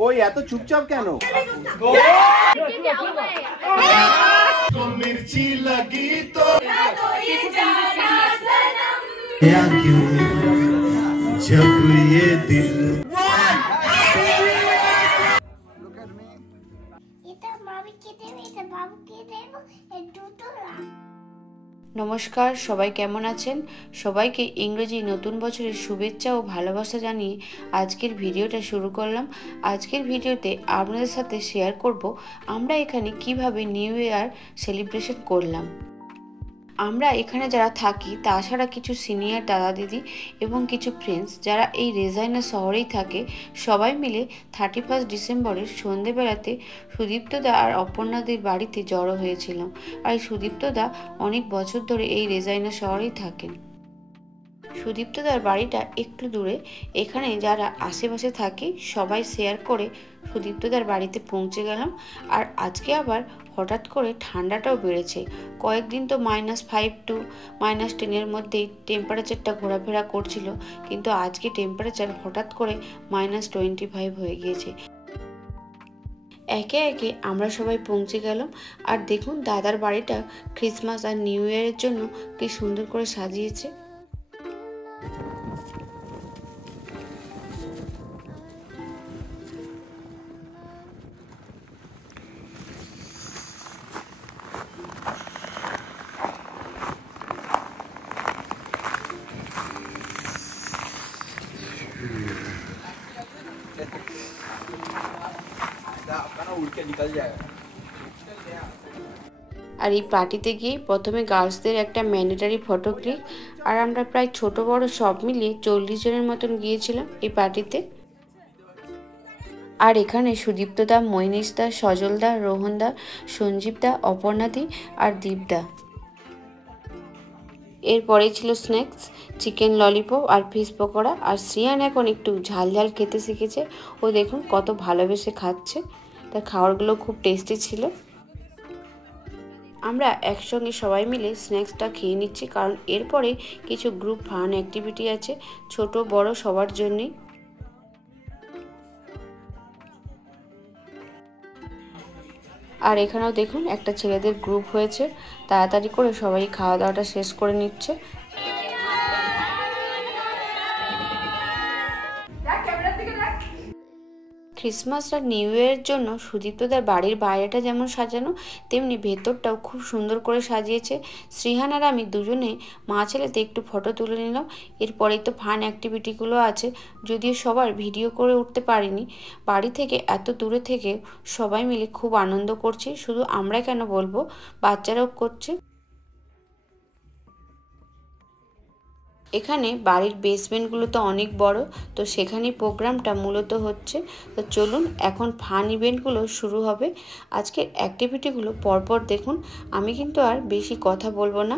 কই এত চুপচাপ কেন? মির্চি লাগি তো जब ये दिल নমস্কার, সবাই কেমন আছেন? সবাইকে ইংরেজি নতুন বছরের শুভেচ্ছা ও ভালোবাসা জানিয়ে আজকের ভিডিওটা শুরু করলাম। আজকের ভিডিওতে আপনাদের সাথে শেয়ার করব আমরা এখানে কিভাবে নিউ ইয়ার সেলিব্রেশন করলাম। আমরা এখানে যারা থাকি তাছাড়া কিছু সিনিয়র দাদা দিদি এবং কিছু ফ্রেন্ডস যারা এই রেজাইনা শহরেই থাকে, সবাই মিলে 31 ডিসেম্বরের সন্ধেবেলাতে সুদীপ্তদা আর অপর্ণাদের বাড়িতে জড়ো হয়েছিলাম। আর সুদীপ্তদা অনেক বছর ধরে এই রেজাইনা শহরেই থাকেন। সুদীপ্তদার বাড়িটা একটু দূরে। এখানে যারা আশেপাশে থাকি সবাই শেয়ার করে সুদীপ্তদার বাড়িতে পৌঁছে গেলাম। আর আজকে আবার হঠাৎ করে ঠান্ডাটাও বেড়েছে। কয়েকদিন তো -5 to -10 মধ্যেই টেম্পারেচারটা ঘোরাফেরা করছিল, কিন্তু আজকে টেম্পারেচার হঠাৎ করে -25 হয়ে গিয়েছে। একে একে আমরা সবাই পৌঁছে গেলাম। আর দেখুন দাদার বাড়িটা ক্রিসমাস আর নিউ ইয়ারের জন্য কি সুন্দর করে সাজিয়েছে। আর এই পার্টিতে গিয়ে প্রথমে গার্লসদের একটা ম্যান্ডেটারি ফটো ক্লিক। আর আমরা প্রায় ছোট বড় সব মিলিয়ে 40 জনের মতন গিয়েছিলাম এই পার্টিতে। আর এখানে সুদীপ্তদা, মৈনীশদা, সজলদা, রোহনদা, সঞ্জীবদা, অপর্ণাদি আর দীপদা। এরপরে ছিল স্ন্যাক্স, চিকেন ললিপপ আর ফিশ পকোড়া। আর শ্রিয়ান এখন একটু ঝাল ঝাল খেতে শিখেছে। ও দেখুন কত ভালোবেসে খাচ্ছে। তার খাবারগুলো খুব টেস্টি ছিল। আমরা একসঙ্গে সবাই মিলে স্ন্যাক্সটা খেয়ে নিচ্ছি, কারণ এরপরে কিছু গ্রুপ ফান অ্যাক্টিভিটি আছে, ছোট বড় সবার জন্যই। আর এখানেও দেখুন একটা ছেলেদের গ্রুপ হয়েছে, তাড়াতাড়ি করে সবাই খাওয়া দাওয়াটা শেষ করে নিচ্ছে। ক্রিসমাস আর নিউ ইয়ারের জন্য সুদীপ্তদার বাড়ির বাইরেটা যেমন সাজানো, তেমনি ভেতরটাও খুব সুন্দর করে সাজিয়েছে। শ্রীহান আর আমি দুজনে মা ছেলেতে একটু ফটো তুলে নিলাম। এরপরেই তো ফান অ্যাক্টিভিটিগুলো আছে, যদিও সবার ভিডিও করে উঠতে পারিনি। বাড়ি থেকে এত দূরে থেকে সবাই মিলে খুব আনন্দ করছি। শুধু আমরা কেন বলবো, বাচ্চারাও করছে। এখানে বাড়ির বেসমেন্টগুলো তো অনেক বড়, তো সেখানেই প্রোগ্রামটা মূলত হচ্ছে। তো চলুন এখন ফান ইভেন্টগুলো শুরু হবে। আজকের অ্যাক্টিভিটিগুলো পরপর দেখুন। আমি কিন্তু আর বেশি কথা বলবো না।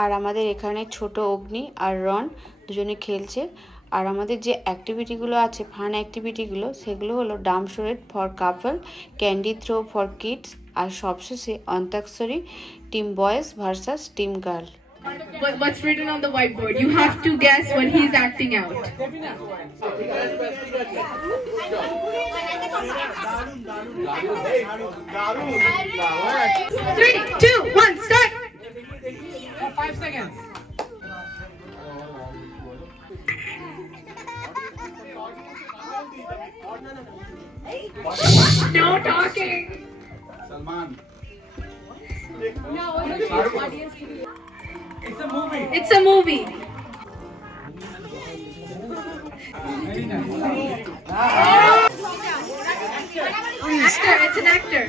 আর আমাদের এখানে ছোট অগ্নি আর রন দুজনে খেলছে। আর আমাদের যে অ্যাক্টিভিটিগুলো আছে, ফান অ্যাক্টিভিটিগুলো, সেগুলো হলো dumb charades for couple, candy throw for kids, আর সবশেষে Antakshari, team boys versus team girl. What's written on the whiteboard? You have to guess what he's acting out. 3, 2, 1, start! 5 seconds. No talking. Salman. No, it's a movie. It's a movie. Actor. It's an actor.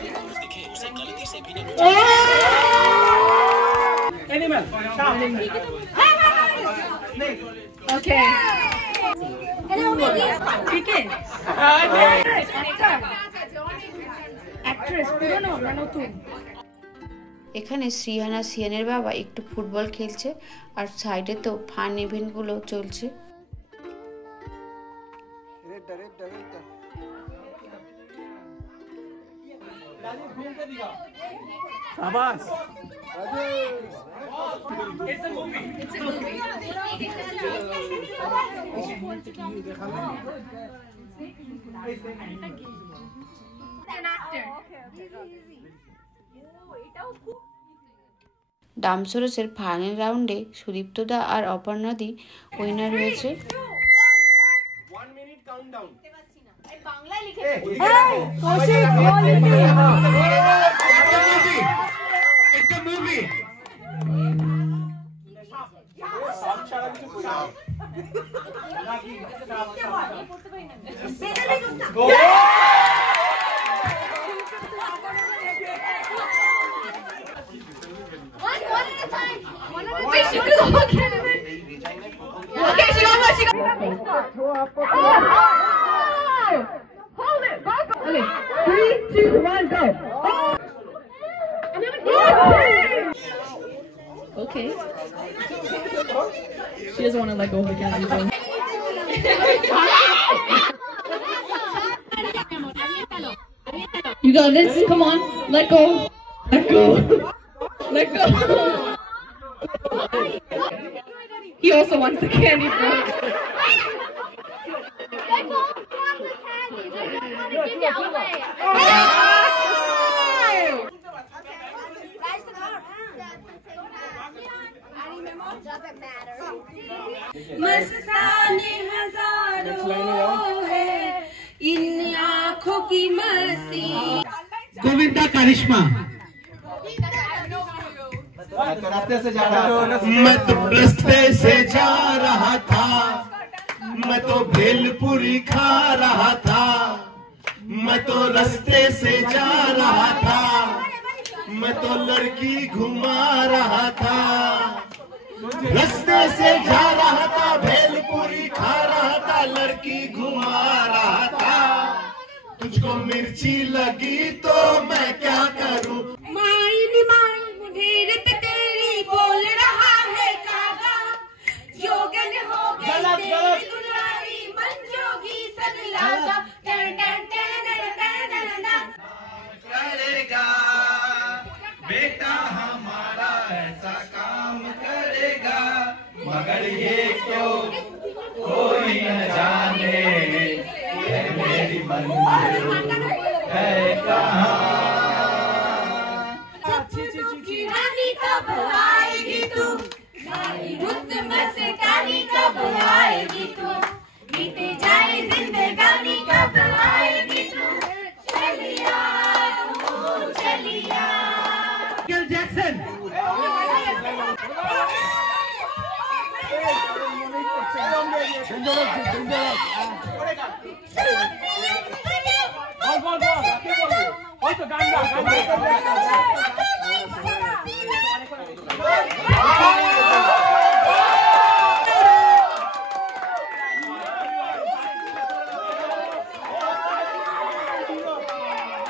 Animal. Okay. Hello, Chicken. Actress. পুরনো না নতুন? এখানে শ্রিয়ান আর শ্রিয়ানের বাবা একটু ফুটবল খেলছে, আর সাইডে তো ফান ইভেন্টগুলো চলছে। शाबाश It's a movie. It's a movie. An actor. ডামসোরসের ফাইনাল রাউন্ডে সুদীপ্তদা আর অপর্ণাদি উইনার হয়েছে। 1 minute countdown বাংলায় লিখেছে it's a movie One at a time. Wait, she could go again. Okay, she got. Hold it, back. Okay, 3, 2, 1, go. Okay. She doesn't want to let go of the cat either. You got this. Come on, let go. Let go. Let go. He also wants the candy bro. They won't want the candy. They don't want to give it away. Doesn't matter. मस्ताने हजारों है इन आँखों की मस्ती गोविंदा करिश्मा मैं तो रास्ते से जा रहा था मैं तो भेलपुरी खा रहा था मैं तो रास्ते से जा रहा था मैं तो लड़की घुमा रहा था रास्ते से जा रहा था भेलपुरी खा रहा था लड़की घुमा रहा था तुझको मिर्ची लगी तो मैं क्या करूं माई माई मुझे तेरी बोल रहा है कागा जोगन हो गई तेरी दुलारी मन जोगी सगलागा टन टन टन टन टन टन करेगा बेटा हमारा ऐसा काम करेगा मगर ये क्यों कोई न जाने ये मेरी मंजिल है कहाँ की रानी कब आएगी तू रुत मस्तानी कब आएगी तू बीते जाए जिंदगानी कब आएगी तू चलिया तू चलिया माइकल जैक्सन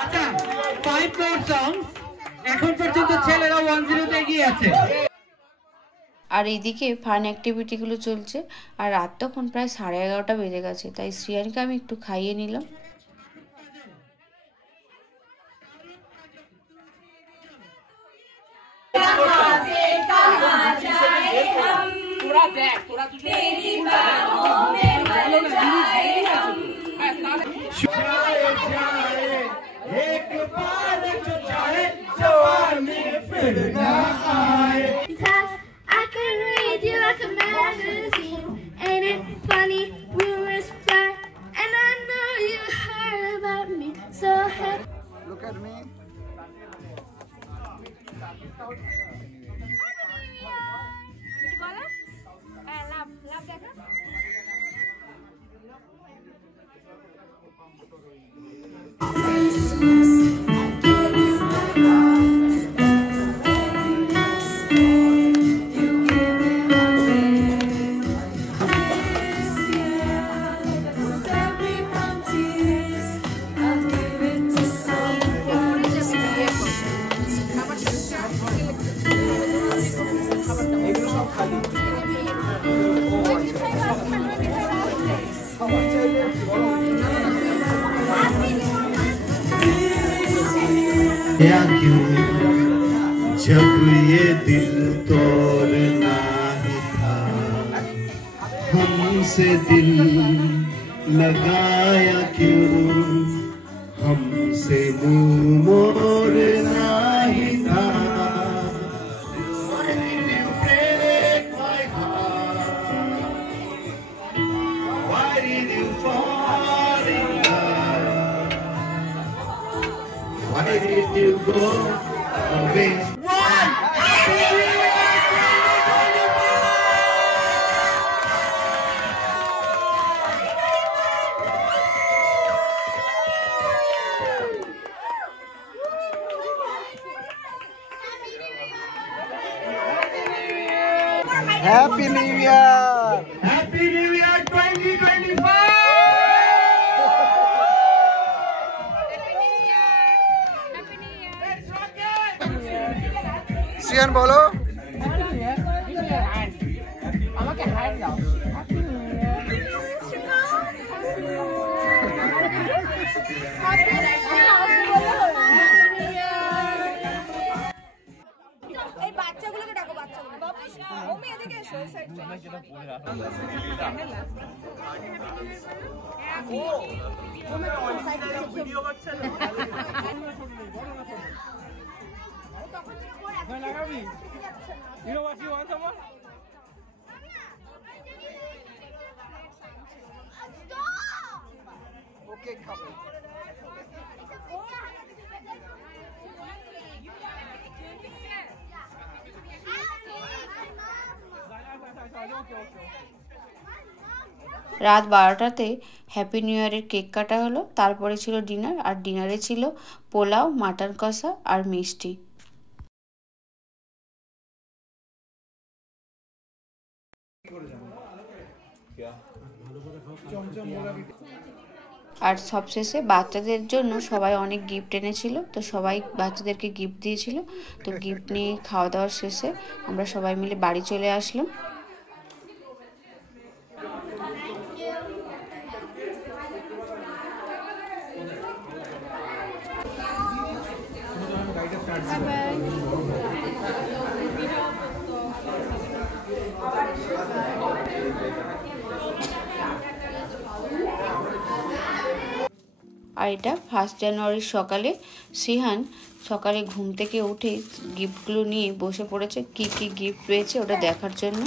আচ্ছা 5 more songs এখন পর্যন্ত ছেলেরা 1-0 তে এগিয়ে আছে আর এইদিকে ফান অ্যাক্টিভিটিগুলো চলছে আর রাত তখন প্রায় 11:30 বেজে গেছে তাই শ্রিয়ানকে আমি একটু খাইয়ে নিলাম। एक बार जो चाहे जवानी फिर ना आए Because I can read you like a magazine. Ain't it funny? Rumors fly. And I know you heard about me. So hey. Look at me. या क्यों जब ये दिल तोड़ना ही था, हमसे दिल लगाया क्यों, हमसे मुंह मोड़ना ही था। Why did you break my heart? Why did you fall in love? Why did you go away? Happy New Year! Happy New Year 2025! Sian bolo. এই বাচ্চাগুলোকে ডাকো, বাচ্চাগুলো বাবু ওমি এদিকে এসো, এই সাইড ভিডিও করছে লাগাবি you watch you want someone Okay, come. রাত 12টাতে হ্যাপি নিউ ইয়ারের কেক কাটা হলো। তারপরে ছিল ডিনার, আর ডিনারে ছিল পোলাও, মাটন কষা আর মিষ্টি। আর সবশেষে বাচ্চাদের জন্য সবাই অনেক গিফট এনেছিল, তো সবাই বাচ্চাদেরকে গিফট দিয়েছিল। তো গিফট নিয়ে খাওয়া দাওয়ার শেষে আমরা সবাই মিলে বাড়ি চলে আসলাম। আর এটা 1 জানুয়ারির সকালে সিহান সকালে ঘুম থেকে উঠে গিফটগুলো নিয়ে বসে পড়েছে, কি কি গিফট পেয়েছে ওটা দেখার জন্য।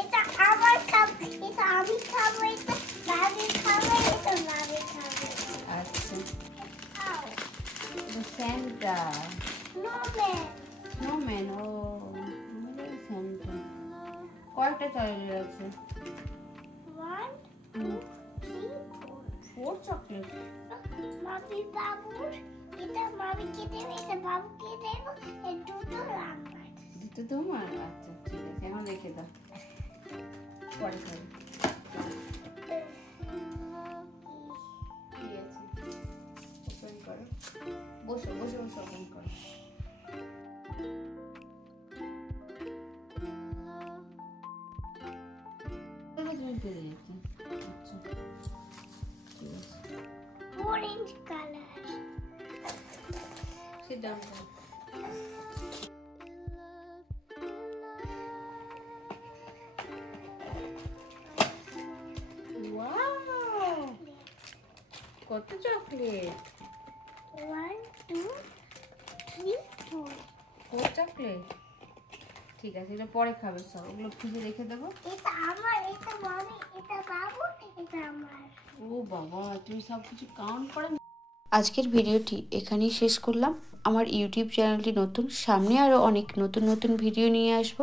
এটা আমার খাবো, এটা আমি খাবো, এটা বাবি খাবো, এটা বাবি খাবো। আচ্ছা, স্যান্টা স্নোম্যান। স্নোম্যান, ও স্যান্টা। কয়টা চকলেট আছে? 1 2 3 4 চকলেট। মামি বাবুর, এটা মামিকে দেবে, এটা বাবুকে দেবো, এই দুটো আমার। দুটো তোমার? আচ্ছা ঠিক আছে, এখন রেখে দাও, পরে খাবে। ঠিক আছে, ওপেন করো, বসো বসে বসে ওপেন করো। তুমি পেরে যাচ্ছে। আচ্ছা ঠিক আছে, অরেঞ্জ কালার। সিট ডাউন করো। ওয়াও, কত চকলেট! 1 2 3 4। 4 চকলেট। ঠিক আছে, এটা পরে খাবে সব, ওগুলো ফ্রিজে রেখে দেবো। এটা আমার, এটা মামি, এটা বাবু, এটা আমার। ও বাবা, তুমি সব কিছু কাউন্ট করে। আজকের ভিডিওটি এখানেই শেষ করলাম। আমার ইউটিউব চ্যানেলটি নতুন, সামনে আরও অনেক নতুন নতুন ভিডিও নিয়ে আসব।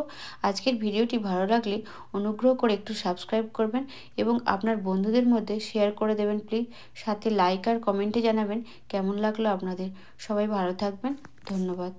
আজকের ভিডিওটি ভালো লাগলে অনুগ্রহ করে একটু সাবস্ক্রাইব করবেন এবং আপনার বন্ধুদের মধ্যে শেয়ার করে দেবেন প্লিজ। সাথে লাইক আর কমেন্টে জানাবেন কেমন লাগলো আপনাদের। সবাই ভালো থাকবেন, ধন্যবাদ।